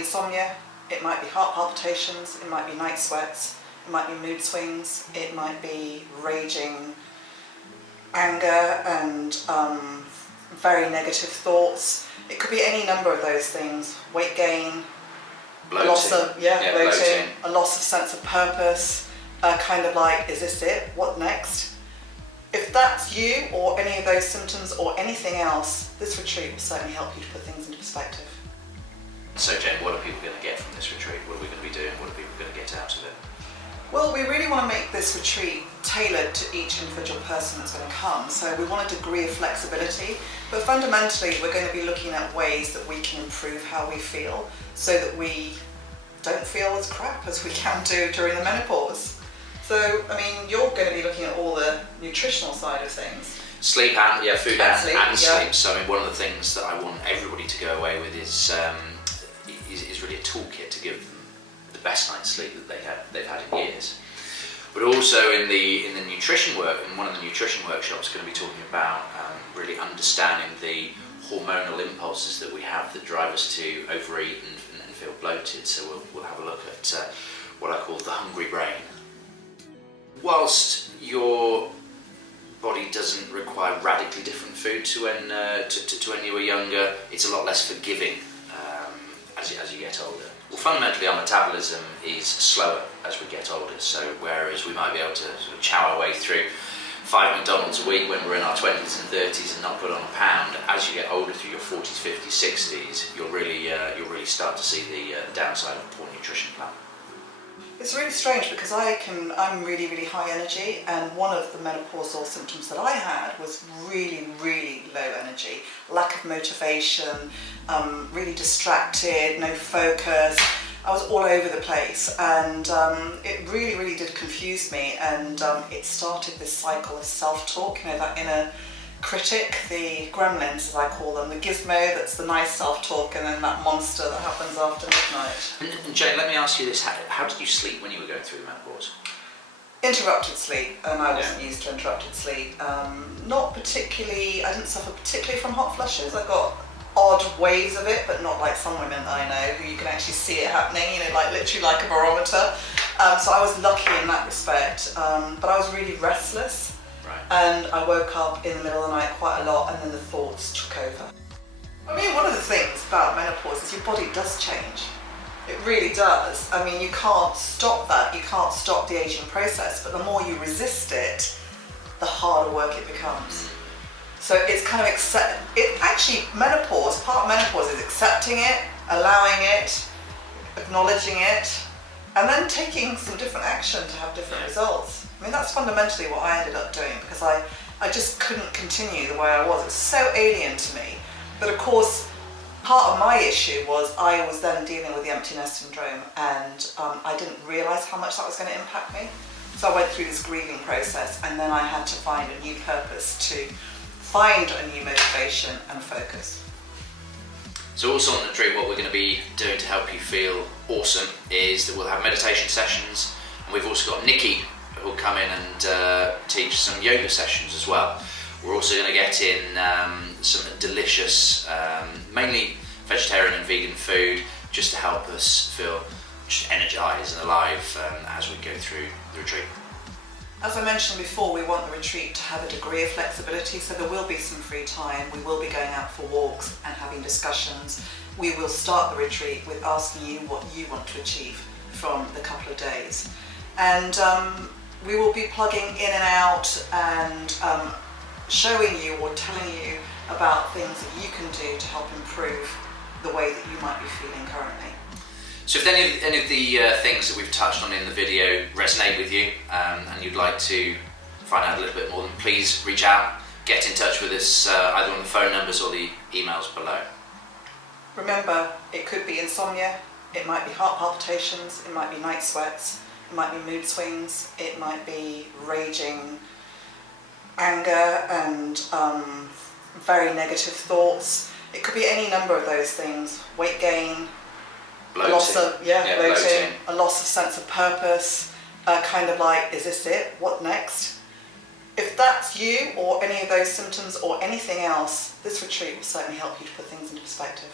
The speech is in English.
insomnia, it might be heart palpitations, it might be night sweats, it might be mood swings, it might be raging anger and very negative thoughts. It could be any number of those things. Weight gain, bloating. A loss of bloating. A loss of sense of purpose, kind of like, is this it? What next? If that's you or any of those symptoms or anything else, this retreat will certainly help you to put things into perspective. So Jen, what are people going to get from this retreat? What are we going to be doing? What are people going to get out of it? Well, we really want to make this retreat tailored to each individual person that's going to come. So we want a degree of flexibility, but fundamentally we're going to be looking at ways that we can improve how we feel so that we don't feel as crap as we can do during the menopause. So, I mean, you're going to be looking at all the nutritional side of things. Sleep and, food and sleep. Yeah. So, I mean, one of the things that I want everybody to go away with is really a toolkit to give them the best night's sleep that they've had in years. But also in the nutrition work, in one of the nutrition workshops, going to be talking about really understanding the hormonal impulses that we have that drive us to overeat and feel bloated. So we'll have a look at what I call the hungry brain. Whilst your body doesn't require radically different food to when you were younger, it's a lot less forgiving as you get older. Well, fundamentally our metabolism is slower as we get older, so whereas we might be able to sort of chow our way through 5 McDonald's a week when we're in our 20s and 30s and not put on a pound, as you get older through your 40s, 50s, 60s, you'll really start to see the downside of a poor nutrition plan. It's really strange because I'm really, really high energy, and one of the menopausal symptoms that I had was really, really low energy, lack of motivation, really distracted, no focus. I was all over the place, and it really, really did confuse me, and it started this cycle of self-talk, that inner critic, the gremlins as I call them, the gizmo that's the nice self-talk, and then that monster that happens after midnight. And Jane, let me ask you this, how did you sleep when you were going through the menopause? Interrupted sleep, and I wasn't used to interrupted sleep. Not particularly, I didn't suffer particularly from hot flushes. I got odd waves of it, but not like some women that I know who you can actually see it happening, like literally like a barometer. So I was lucky in that respect, but I was really restless. And I woke up in the middle of the night quite a lot, and then the thoughts took over. I mean, one of the things about menopause is your body does change. It really does. I mean, you can't stop that. You can't stop the aging process, but the more you resist it, the harder work it becomes. So it's kind of menopause, part of menopause is accepting it, allowing it, acknowledging it, and then taking some different action to have different results. I mean, that's fundamentally what I ended up doing, because I just couldn't continue the way I was. It was so alien to me. But of course, part of my issue was I was then dealing with the empty nest syndrome, and I didn't realise how much that was going to impact me. So I went through this grieving process, and then I had to find a new purpose, to find a new motivation and focus. So also on the retreat, what we're going to be doing to help you feel awesome is that we'll have meditation sessions, and we've also got Nikki who'll come in and teach some yoga sessions as well. We're also going to get in some delicious, mainly vegetarian and vegan food, just to help us feel just energised and alive as we go through the retreat. As I mentioned before, we want the retreat to have a degree of flexibility, so there will be some free time. We will be going out for walks and having discussions. We will start the retreat with asking you what you want to achieve from the couple of days. And we will be plugging in and out and showing you or telling you about things that you can do to help improve the way that you might be feeling currently. So if any of the things that we've touched on in the video resonate with you and you'd like to find out a little bit more, then please reach out, get in touch with us either on the phone numbers or the emails below. Remember, it could be insomnia, it might be heart palpitations, it might be night sweats, it might be mood swings, it might be raging anger and very negative thoughts. It could be any number of those things. Weight gain, bloating. A loss of, bloating. A loss of sense of purpose, kind of like, is this it? What next? If that's you or any of those symptoms or anything else, this retreat will certainly help you to put things into perspective.